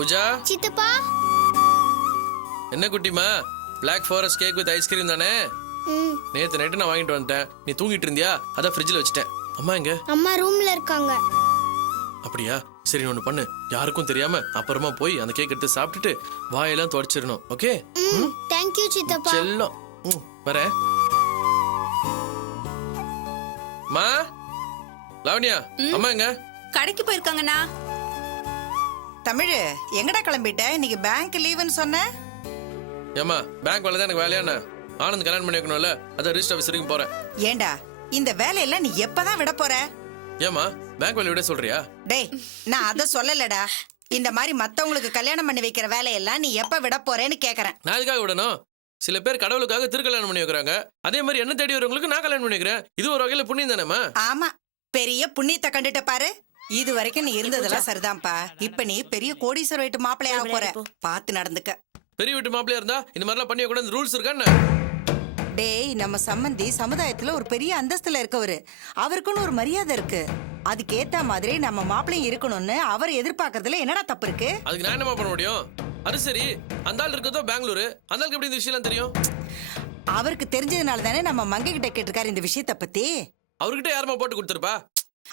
பூஜா சித்தப்பா. என்ன குட்டிமா, black forest cake with ice cream தானே? நேத்து நைட்டு நான் வாங்கிட்டு வந்துட்டேன். நீ தூங்கிட்டு இருந்தியா, அதான் ஃப்ரிட்ஜில் வச்சுட்டேன். அம்மா எங்க? அம்மா ரூம்ல இருக்காங்க. அப்படியா? சரி, ஒன்று பண்ணு, யாருக்கும் தெரியாம அப்புறமா போய் அந்த கேக் எடுத்து சாப்பிட்டுட்டு வாயெல்லாம் துடைச்சிடணும். ஓகே? தேங்க்யூ சித்தப்பா. செல்லம். வரேன். மா, லாவண்யா, அம்மா எங்க? கடைக்கு போயிருக்காங்கண்ணா. தமிழ் எங்கடா கிளம்பிட்ட? இன்னைக்கு பேங்க் லீவுன்னு சொன்ன. ஏமா, பேங்க் வேலை தான் எனக்கு வேலையாண்ணா. ஆனந்த் கல்யாணம் பண்ணி வைக்கணும்ல, அதான் ரிஜிஸ்டர் ஆஃபீஸ் வரைக்கும் போறேன். ஏண்டா இந்த வேலையெல்லாம் நீ எப்பதான் விட போற? ஏமா, பேங்க் வேலை விட சொல்றியா? டேய், நான் அத சொல்லலடா. இந்த மாதிரி மத்தவங்களுக்கு கல்யாணம் பண்ணி வைக்கிற வேலையெல்லாம் நீ எப்ப விட போறேன்னு கேக்குறேன். நான் எதுக்காக விடணும்? சில பேர் கடவுளுக்காக திருக்கல்யாணம் பண்ணி வைக்கிறாங்க. அதே மாதிரி என்ன தேடி வரவங்களுக்கு நான் கல்யாணம் பண்ணி வைக்கிறேன். இது ஒரு வகையில புண்ணியம் தானேமா? ஆமா, பெரிய புண்ணியத்தை கண்டுட்ட பாரு. இது வரைக்கும் நீ இருந்ததெல்லாம் சரிதான்ப்பா. இப்ப நீ பெரிய கோடீஸ்வரர் வீட்டு மாப்பிள்ளையாக போற. பார்த்து நடந்துக்க. பெரிய வீட்டு மாப்பிள்ளையா இருந்தா இந்த மாதிரிலாம் பண்ணி கூட ரூல்ஸ் இருக்கான்னு? டேய், நம்ம சம்பந்தி சமுதாயத்துல ஒரு பெரிய அந்தஸ்துல இருக்கவரு. அவருக்குன்னு ஒரு மரியாதை இருக்கு. அதுக்கு ஏத்த மாதிரி நம்ம மாப்பிள்ளையும் இருக்கணும்னு அவர் எதிர்பார்க்கறதுல என்னடா தப்பு இருக்கு? அதுக்கு நான் என்னமா பண்ண முடியும்? அது சரி, அந்த ஆள் இருக்கிறதோ பெங்களூரு. அந்த ஆளுக்கு எப்படி இந்த விஷயம் தெரியும்? அவருக்கு தெரிஞ்சதுனால தானே நம்ம மங்கை கிட்ட கேட்டிருக்காரு இந்த விஷயத்த பத்தி. அவர்கிட்ட யாருமா போட்டு கொடுத்துருப்பா?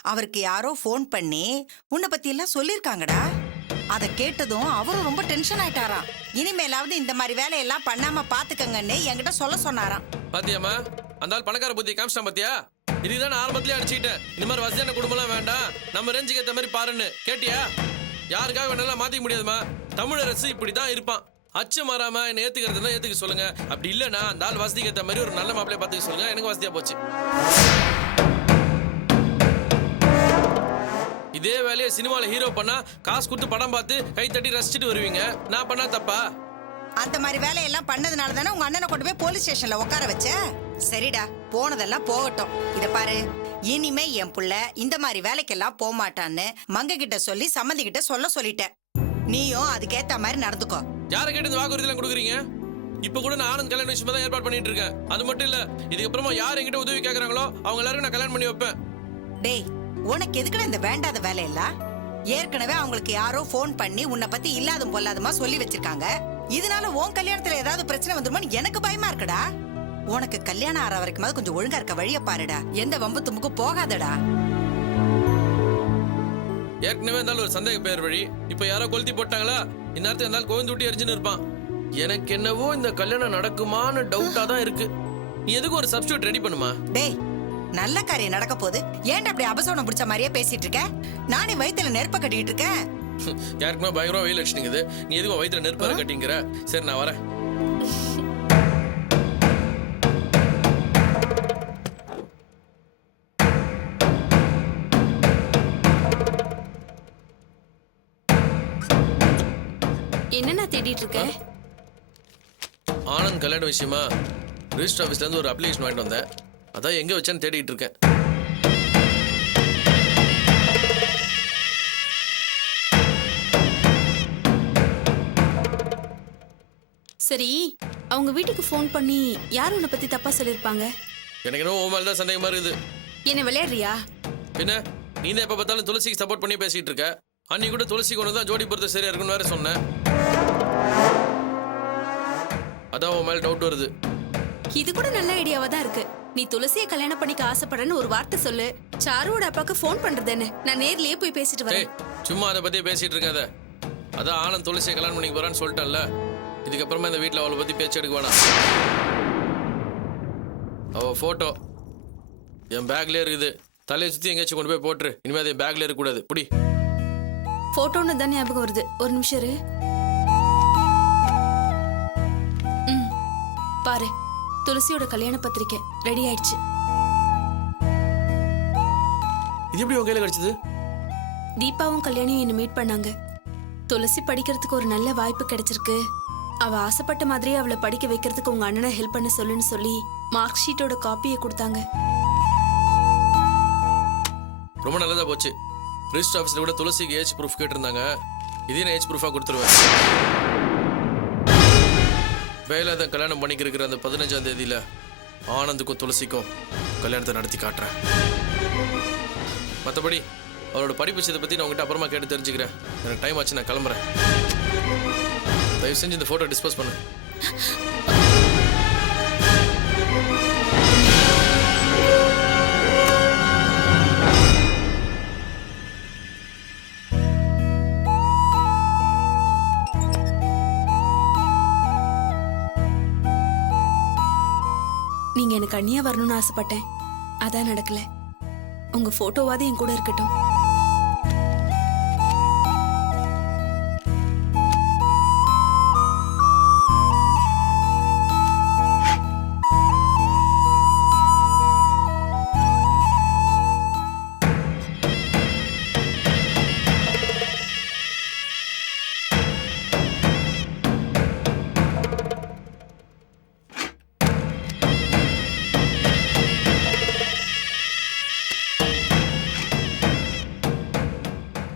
அவருக்கு யாரோ போன் பண்ணி உன்னை பத்தி எல்லாம் சொல்லிருக்காங்கடா. அத கேட்டதும் அவரும் ரொம்ப டென்ஷன் ஆயிட்டாராம். இனிமேலாவது இந்த மாதிரி வேலையெல்லாம் பண்ணாம பாத்துக்கங்கன்னு என்கிட்ட சொல்ல சொன்னாராம். பாத்தியாமா, அந்த ஆள் பணக்கார புத்தி காமிச்சிட்டான். பாத்தியா? இதுதான் நான் ஆரம்பத்திலே அடிச்சுக்கிட்டேன். இந்த மாதிரி வசதியான குடும்பம்லாம் வேண்டாம், நம்ம ரேஞ்சுக்கு ஏற்ற மாதிரி பாருன்னு. கேட்டியா? யாருக்காக வேணாலும் மாத்திக்க முடியாதுமா. தமிழரசு இப்படிதான் இருப்பான். அச்சு மாறாம என்ன ஏத்துக்கிறதுனா ஏத்துக்க சொல்லுங்க. அப்படி இல்லைன்னா அந்த ஆள் வசதிக்கு ஏற்ற மாதிரி ஒரு நல்ல மாப்பிள்ளைய பாத்துக்க சொல்லுங்க. எனக்கு வசதியா போச்சு. இதே வேலையை சினிமால ஹீரோ பண்ணா காசு கொடுத்து படம் பார்த்து கை தட்டி ரசிச்சுட்டு வருவீங்க. நான் பண்ணா தப்பா? அந்த மாதிரி வேலையெல்லாம் பண்ணதுனால தானே உங்க அண்ணனை கொண்டு போய் போலீஸ் ஸ்டேஷன்ல உட்கார வச்ச. சரிடா, போனதெல்லாம் போகட்டும். இத பாரு, இனிமே என் புள்ள இந்த மாதிரி வேலைக்கெல்லாம் போக மாட்டான்னு மங்க கிட்ட சொல்லி சம்மந்தி கிட்ட சொல்லிட்டேன். நீயும் அதுக்கேத்த மாதிரி நடந்துக்கோ. யாரை கேட்டு இந்த வாக்குறுதியெல்லாம் கொடுக்குறீங்க? இப்ப கூட நான் ஆனந்த் கல்யாண விஷயமா தான் ஏற்பாடு பண்ணிட்டு இருக்கேன். அது மட்டும் இல்ல, இதுக்கப்புறமா யார் என்கிட்ட உதவி கேட்கறாங்களோ அவங்க எல்லாருக்கும் நான் கல்யாணம் பண்ணி வைப்பேன். டேய், உனக்கு எதுக்குடா இந்த வேண்டாத வேலையெல்லாம்? ஏற்கனவே அவங்களுக்கு யாரோ போன் பண்ணி உன்னை பத்தி இல்லாதும் பொல்லாதுமா சொல்லி வச்சிருக்காங்க. இதனால உன் கல்யாணத்துல ஏதாவது பிரச்சனை வந்துருமோன்னு எனக்கு பயமா இருக்குடா. உனக்கு கல்யாணம் ஆற வரைக்கும் கொஞ்சம் ஒழுங்கா இருக்க வழிய பாருடா. எந்த வம்பு தும்புக்கும் போகாதடா. ஏற்கனவே இருந்தாலும் ஒரு சந்தேக பேர் வழி. இப்ப யாரோ கொளுத்தி போட்டாங்களா, இந்நேரத்துக்கு இருந்தாலும் கோவிந்து ஊட்டி எரிஞ்சுன்னு இருப்பான். எனக்கு என்னவோ இந்த கல்யாணம் நடக்குமான்னு டவுட்டா தான் இருக்கு. நீ எதுக்கு ஒரு சப்ஸ்டியூட் ரெடி பண்ணுமா? டேய், நல்ல காரியம் நடக்க போகுது. ஏன்டா அப்படி அபசோனம் பிடிச்ச மாதிரியே பேசிட்டு இருக்க? நானே வயித்துல நெருப்ப கட்டிட்டு இருக்கேன். யாருக்குமா பயங்கரமா வெயில் அடிச்சுங்குது. நீ எதுவும் வயித்துல நெருப்ப கட்டிங்கிற? சரி, நான் வரேன். என்னன்னா தேடிட்டு இருக்க? ஆனந்த் கல்யாண விஷயமா ரிஜிஸ்டர் ஆஃபீஸ்ல இருந்து ஒரு அப்ளிகேஷன் வாங்கிட்டு வந்தேன். அதான் எங்க வச்சேன்னு தேடிட்டு இருக்கேன். சரி, அவங்க வீட்டுக்கு ஃபோன் பண்ணி யார் உன்னை பத்தி தப்பா சொல்லிருப்பாங்க? எனக்கு என்ன உன் மேலதான் சந்தேகமா இருக்குது. என்ன விளையாடுறியா? பின்ன நீ தான் எப்ப பார்த்தாலும் துளசிக்கு சப்போர்ட் பண்ணி பேசிட்டு இருக்க. அன்னைக்கு கூட துளசி கொண்டு தான் ஜோடி பொறுத்த சரியா இருக்குன்னு வேற சொன்னேன். அதான் உன் மேல டவுட் வருது. இது கூட நல்ல ஐடியாவா தான் இருக்கு. நீ துளசியை கல்யாணம் பண்ணிக்க ஆசைப்படுறன்னு ஒரு வார்த்தை சொல்லு. சாருவோட அப்பாக்கு ஃபோன் பண்றது என்ன? நான் நேர்லயே போய் பேசிட்டு வரேன். சும்மா அதை பத்தியே பேசிட்டு இருக்காத. அதான் ஆனந்த் துளசியை கல்யாணம் பண்ணிக்க போறான்னு சொல்லிட்டேன்ல. இதுக்கப்புறமா இந்த வீட்டுல அவளை பத்தி பேச்சு எடுக்க வேணாம். அவ போட்டோ என் பேக்லயே இருக்குது. தலையை சுத்தி எங்கேயாச்சும் கொண்டு போய் போட்டுரு. இனிமே அது என் பேக்ல இருக்கக்கூடாது. புடி. போட்டோன்னு தான் ஞாபகம் வருது. ஒரு நிமிஷம் இரு. பாரு, துளசியோட கல்யாண பத்திரிக்கை ரெடி ஆயிடுச்சு. இது எப்படி உங்க கையில கிடைச்சது? தீபாவும் கல்யாணியும் என்ன மீட் பண்ணாங்க. துளசி படிக்கிறதுக்கு ஒரு நல்ல வாய்ப்பு கிடைச்சிருக்கு. அவ ஆசைப்பட்ட மாதிரியே அவளை படிக்க வைக்கிறதுக்கு உங்க அண்ணனை ஹெல்ப் பண்ண சொல்லுன்னு சொல்லி மார்க் ஷீட்டோட காப்பியை கொடுத்தாங்க. ரொம்ப நல்லதா போச்சு. ரிஜிஸ்டர் ஆஃபீஸ்ல கூட துளசிக்கு ஏஜ் ப்ரூஃப் கேட்டிருந்தாங்க. இதே நான் ஏஜ் ப்ரூஃபா கொடுத்துருவேன். வேலாதான் கல்யாணம் பண்ணிக்கிற அந்த 15ஆம் தேதியில ஆனந்துக்கும் துளசிக்கும் கல்யாணத்தை நடத்தி காட்டுறேன். மற்றபடி அவரோட படிப்பு விஷயத்தை பத்தி நான் உங்ககிட்ட அப்புறமா கேட்டு தெரிஞ்சுக்கிறேன். எனக்கு டைம் ஆச்சு, நான் கிளம்புறேன். தயவு செஞ்சு இந்த போட்டோ டிஸ்போஸ் பண்ணு. நீங்க எனக்கு அண்ணியா வரணும்னு ஆசைப்பட்டேன், அதான் நடக்கல. உங்க போட்டோவாது என் கூட இருக்கட்டும்.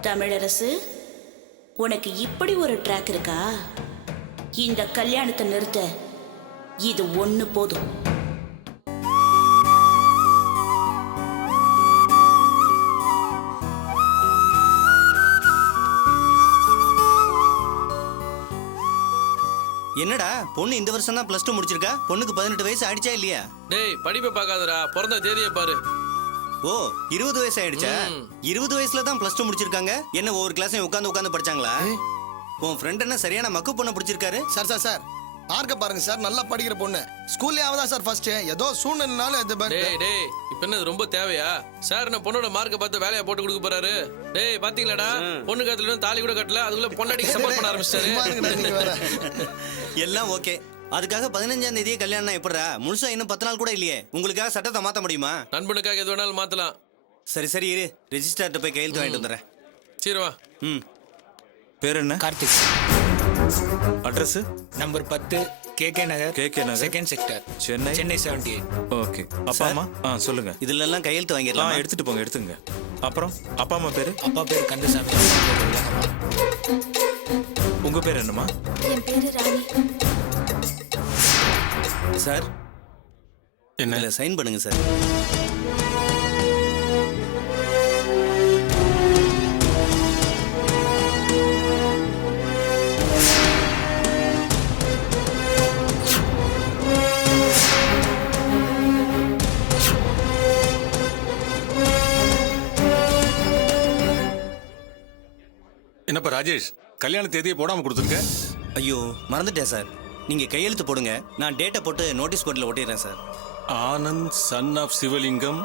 தமிழரசு, உனக்கு இப்படி ஒரு ட்ராக் இருக்கா? இந்த கல்யாணத்தை நிறுத்த இது ஒண்ணு போதும். என்னடா பொண்ணு இந்த வருஷம் தான் +2 முடிச்சிருக்கா? பொண்ணுக்கு 18 வயசு ஆயிடுச்சா இல்லையா? டேய் படிப்பை பார்க்காதடா, பிறந்த தேதியை பாரு. ஓ 20 வயசு ஆயிடுச்சா? 20 வயசுல தான் +2 முடிச்சிருக்காங்க. என்ன ஒவ்வொரு கிளாஸையும் உட்காந்து படிச்சாங்களா? உன் ஃப்ரெண்ட் என்ன சரியான மக்கு பொண்ணை பிடிச்சிருக்காரு? சார் மார்க்க பாருங்க சார், நல்லா படிக்கிற பொண்ணு. ஸ்கூல்லே அவதான் சார் ஃபர்ஸ்ட். ஏதோ சூழ்நிலைனால டேய் இப்ப என்ன ரொம்ப தேவையா? சார் என்ன பொண்ணோட மார்க்க பார்த்து வேலையை போட்டு கொடுக்க போறாரு? டேய் பாத்தீங்களாடா, பொண்ணு கட்டல தாலி கூட கட்டல, அதுக்குள்ள பொண்டாட்டிக்கு சப்போர்ட் பண்ண ஆரம்பிச்சாரு. எல்லாம் ஓகே. அதுக்காக 15ஆம் தேதியே கல்யாணம் எப்படிடா? முழுசா இன்னும் 10 நாள் கூட இல்லையே. உங்களுக்காக சட்டத்தை மாத்த முடியுமா? நண்பனுக்காக எது வேணாலும் மாத்தலாம். சரி இரு, ரெஜிஸ்டர்ட்ட போய் கையெழுத்து வாங்கிட்டு வந்துடுறேன். சரி வா. பேர் என்ன? கார்த்திக். அட்ரஸ் நம்பர் 10 கேகே நகர், செகண்ட் செக்டர், சென்னை 78. ஓகே. அப்பா அம்மா சொல்லுங்க. இதுல எல்லாம் கையெழுத்து வாங்கிடலாம். எடுத்துட்டு போங்க, எடுத்துங்க. அப்புறம் அப்பா அம்மா பேரு? அப்பா பேர் கந்தசாமி. உங்க பேர் என்னம்மா? என் பேரு ராணி. சார் என்ன? சைன் பண்ணுங்க சார். என்னப்பா ராஜேஷ், கல்யாண தேதியை போடாம கொடுத்துருக்க? ஐயோ மறந்துட்டேன் சார். நீங்க கையெழுத்து போடுங்க, நான் டேட்டை போட்டு நோட்டீஸ் போர்டில் ஒட்டிடுறேன் sir. Anand son of Sivalingam.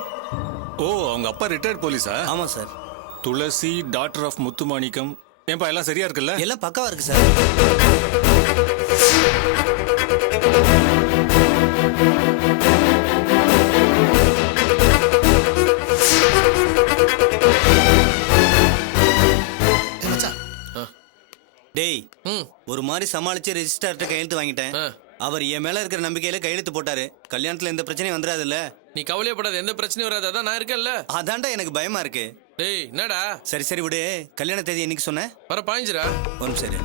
ஓ அவங்க அப்பா ரிட்டையர்ட் போலீஸா? ஆமா sir. Thulasi doctor of Muthumanickam. ஏன்பா எல்லாம் சரியா இருக்குல்ல? எல்லாம் பக்காவா இருக்கு சார். டேய் ஒரு மாதிரி சமாளிச்சு ரெஜிஸ்டர்ட்ட கையெழுத்து வாங்கிட்டேன். அவர் என் மேல இருக்கிற நம்பிக்கையில கையெழுத்து போட்டாரு. கல்யாணத்துல எந்த பிரச்சனையும் வந்துடாதுல்ல? நீ கவலையப்படாத, எந்த பிரச்சனையும் வராது. அதான் நான் இருக்கேன்ல. அதான்டா எனக்கு பயமா இருக்கு. டேய் என்னடா? சரி விடு. கல்யாண தேதி என்னைக்கு சொன்ன? வர 15ரா? ஒரு சரி.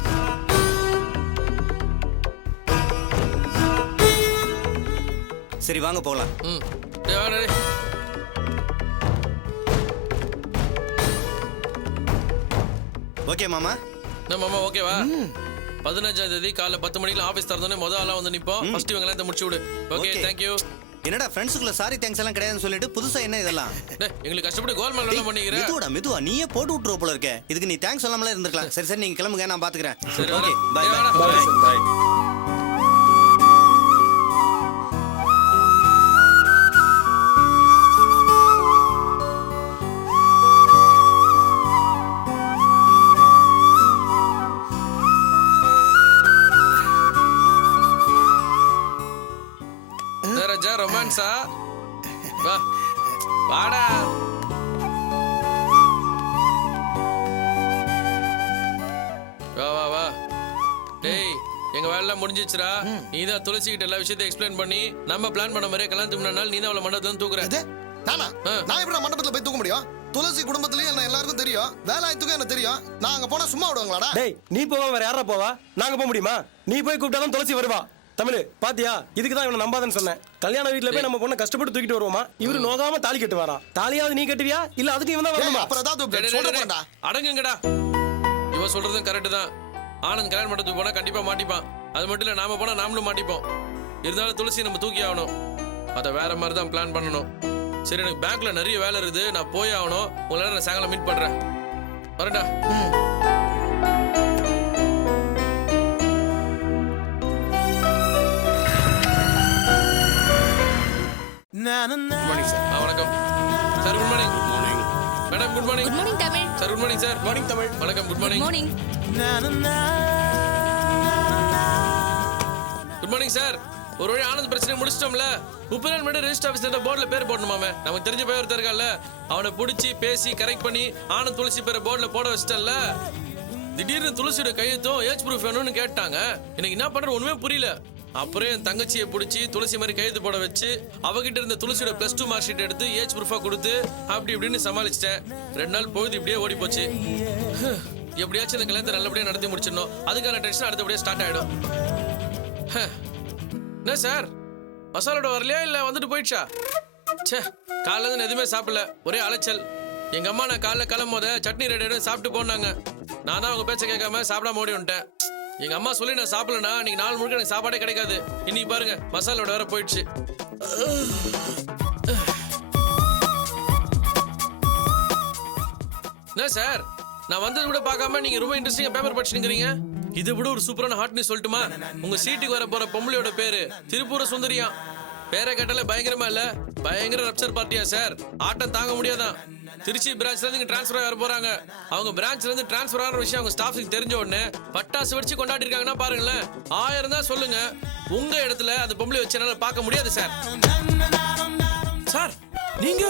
சரி வாங்க போகலாம். டேய் வாடா டேய். ஓகே மாமா. மாமா ஓகேவா? 15ஆம் தேதி காலைல 10 மணிக்கு ஆபீஸ் திறந்தோடனே முதல் ஆளா வந்து நிப்போம். ஃபர்ஸ்ட் இவங்க எல்லாம் முடிச்சு விடு. Okay thank you. என்னடா ஃப்ரெண்ட்ஸ்க்குள்ள சாரி தேங்க்ஸ் எல்லாம் கிடையாதுன்னு சொல்லிட்டு புதுசா என்ன இதெல்லாம்? டேய் எங்களுக்கு கஷ்டப்பட்டு கோல்மால் எல்லாம் பண்ணிக்கிறேன். மெதுவா நீயே போட்டு விட்டுற போல இருக்க. இதுக்கு நீ தேங்க்ஸ் சொல்லாமலே இருந்திருக்கலாம். சரி நீங்க கிளம்புங்க, நான் பாத்துக்கிறேன். சரி ஓகே பை பை. ராஜா ரொமான்ஸா? வா வாடா. வா டேய் எங்க வேலை முடிஞ்சிச்சுடா. நீ தான் துளசி கிட்ட எல்லா விஷயத்தையும் எக்ஸ்பிளைன் பண்ணி நம்ம பிளான் பண்ண மாதிரியே கல்யாணத்துக்கு முன்னாடி நீ தான் அவளை மண்டபத்துல தூக்குற. நானா? நான் எப்படி மண்டபத்துல போய் தூக்க முடியும்? துளசி குடும்பத்திலயும் என்ன எல்லாருக்கும் தெரியும். வேலாயத்துக்கும் என்ன தெரியும். நான் அங்க போனா சும்மா விடுவாங்களாடா? டேய் நீ போவா வேற யாரா போவா? நாங்க போக முடியுமா? நீ போய் கூப்பிட்டாலும் துளசி வருவா. தமிழ் பாத்தியா, இதுக்கு தான் இவனை நம்பாதன்னு சொன்னேன். கல்யாண வீட்டுல போய் நம்ம பொண்ணை கஷ்டப்பட்டு தூக்கிட்டு வருவோமா? இவரு நோகாம தாலி கட்டு வரா. தாலியாவது நீ கட்டுவியா இல்ல அதுக்கு இவன் தான் வரணுமா? அப்புறம் ஏதாவது சொல்ல போறடா. அடங்குங்கடா. இவ சொல்றதும் கரெக்ட் தான். ஆனந்த் கல்யாணம் மண்டபத்துக்கு போனா கண்டிப்பா மாட்டிப்பான். அது மட்டும் இல்ல, நாம போனா நாமளும் மாட்டிப்போம். இருந்தாலும் துளசி நம்ம தூக்கி ஆகணும். அதை வேற மாதிரி தான் பிளான் பண்ணணும். சரி, எனக்கு பேங்க்ல நிறைய வேலை இருக்குது, நான் போய் ஆகணும். உங்களால நான் சாயங்காலம் மீட் பண்றேன். வரேன்டா. வணக்கம் sir. Good morning. Madam good morning. Good morning Tamil. Sir good morning sir. Morning Tamil. வணக்கம். Good morning. Morning. Good morning sir. ஒரு வழி ஆனந்த் பிரச்சனை முடிச்சிட்டோம்ல. 30 நாள் முன்னாடி ரெஜிஸ்டர் ஆஃபீஸ்ல போர்டுல பேர் போடணுமாமே. நமக்கு தெரிஞ்ச பையன் ஒருத்தர் இருக்கான்ல, அவனை பிடிச்சி பேசி கரெக்ட் பண்ணி ஆனந்த் துளசி பேரை போர்டுல போட வச்சிட்டல. திடீர்னு துளசியோட கையெழுத்தும் ஏஜ் ப்ரூஃப் வேணும்னு கேட்டாங்க. எனக்கு என்ன பண்றது ஒண்ணுமே புரியல. அப்புறம் என் தங்கச்சியை பிடிச்சி துளசி மாதிரி கையெழுத்து போட வச்சு அவகிட்ட இருந்த துளசியோட +2 மார்க் ஷீட் எடுத்து ஏஜ் ப்ரூஃபா கொடுத்து அப்படி இப்படின்னு சமாளிச்சிட்டேன். 2 நாள் பொழுது இப்படியே ஓடி போச்சு. எப்படியாச்சும் இந்த கல்யாணத்தை நல்லபடியா நடத்தி முடிச்சிடணும். அதுக்கான டென்ஷன் அடுத்தபடியே ஸ்டார்ட் ஆயிடும். என்ன சார், மசாலோட வரலையா இல்ல வந்துட்டு போயிடுச்சா? சே, காலைல இருந்து எதுவுமே சாப்பிடல, ஒரே அலைச்சல். எங்க அம்மா நான் காலைல கிளம்பும் போத சட்னி ரெடி சாப்பிட்டு போனாங்க. நான் தான் அவங்க பேச்ச கேட்காம சாப்பிடாம ஓடி வந்துட்டேன். எங்க அம்மா சொல்லி நான் சாப்பிடலனா இன்னைக்கு நாள் முழுக்க எனக்கு சாப்பாடே கிடைக்காது. இன்னைக்கு பாருங்க மசாலோட வேற போயிடுச்சு. என்ன சார், நான் வந்தது கூட பார்க்காம நீங்க ரொம்ப இன்ட்ரெஸ்டிங்கா பேப்பர் படிச்சுக்கிறீங்க. இதை விட ஒரு சூப்பரான ஹாட் நியூஸ் சொல்லட்டுமா? உங்க சீட்டுக்கு வர போற பொம்பளையோட பேரு திருப்பூர சுந்தரியா. பேரை கேட்டாலே பயங்கரமா இல்ல? பயங்கர ரப்சர் பார்ட்டியா சார். ஆட்டம் தாங்க முடியாதான். திருச்சி பிரான்ச்ல இருந்து டிரான்ஸ்பர் ஆக போறாங்க. அவங்க பிரான்ச்ல இருந்து டிரான்ஸ்பர் ஆன விஷயம் அவங்க ஸ்டாஃப்க்கு தெரிஞ்ச உடனே பட்டாசு வெடிச்சு கொண்டாடி இருக்காங்கன்னா பாருங்களேன். 1000 தான் சொல்லுங்க, உங்க இடத்துல அந்த பொம்பளை வச்சு என்னால பார்க்க முடியாது சார். சார் நீங்க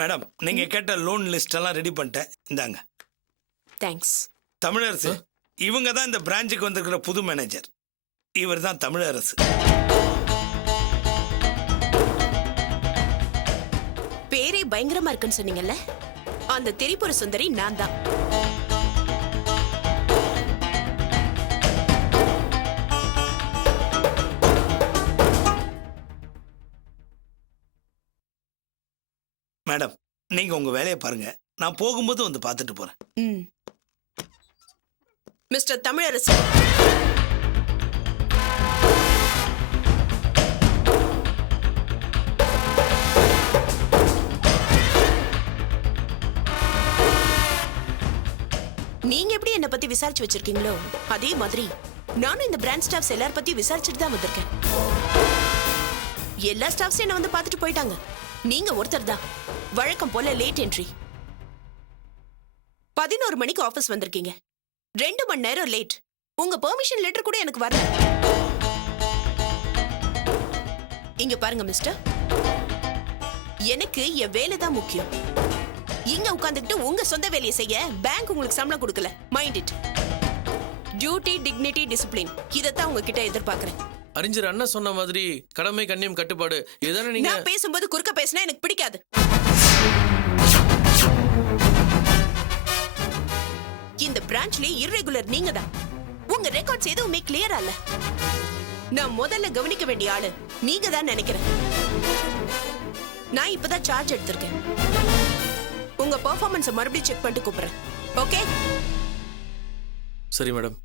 மேடம், நீங்க கேட்ட லோன் லிஸ்ட் எல்லாம் ரெடி பண்ணிட்டேன், இந்தாங்க. தேங்க்ஸ். தமிழரசு, இவங்க தான் இந்த பிரான்ச்சுக்கு வந்திருக்கிற புது மேனேஜர். இவர் தான் தமிழரசு. பேரே பயங்கரமா இருக்குன்னு சொன்னீங்கல்ல, அந்த திரிபுர சுந்தரி நான் தான். மேடம், நீங்க உங்க வேலையை பாருங்க, நான் போகும்போது வந்து பார்த்துட்டு போறேன். மிஸ்டர் தமிழரசு, நீங்க எப்படி என்ன பத்தி விசாரிச்சு வச்சிருக்கீங்களோ அதே மாதிரி நானும் இந்த பிரான்ச் ஸ்டாஃப்ஸ் எல்லார பத்தி விசாரிச்சுட்டு தான் வந்திருக்கேன். எல்லா ஸ்டாஃப்ஸும் என்ன வந்து பார்த்துட்டு போயிட்டாங்க. நீங்க ஒருத்தர் தான் வழக்கம் போல லேட் என்ட்ரி. 11 மணிக்கு ஆபீஸ் வந்திருக்கீங்க, 2 மணி நேரம் லேட். உங்க பெர்மிஷன் லெட்டர் கூட எனக்கு வரல. இங்க பாருங்க மிஸ்டர், எனக்கு என் வேலை தான் முக்கியம். இங்க உட்கார்ந்துட்டு உங்க சொந்த வேலையை செய்ய பேங்க் உங்களுக்கு சம்பளம் கொடுக்கல. Mind it. Duty, dignity, discipline, இதைத்தான் உங்ககிட்ட எதிர்பார்க்கிறேன். அறிஞர் அண்ணா சொன்ன மாதிரி கடமை, கண்ணியம், கட்டுப்பாடு, இதுதானே நீங்க. நான் பேசும்போது குறுக்க பேசினா எனக்கு பிடிக்காது. இந்த பிரான்ச்ல இர்ரெகுலர் நீங்க தான். உங்க ரெக்கார்ட்ஸ் எதுவுமே கிளியரா இல்ல. நான் முதல்ல கவனிக்க வேண்டிய ஆளு நீங்க தான் நினைக்கிறேன். நான் இப்பதான் சார்ஜ் எடுத்திருக்கேன். உங்க பெர்ஃபார்மன்ஸை மறுபடியும் செக் பண்ணிட்டு கூப்பிடுறேன். ஓகே? சரி மேடம்.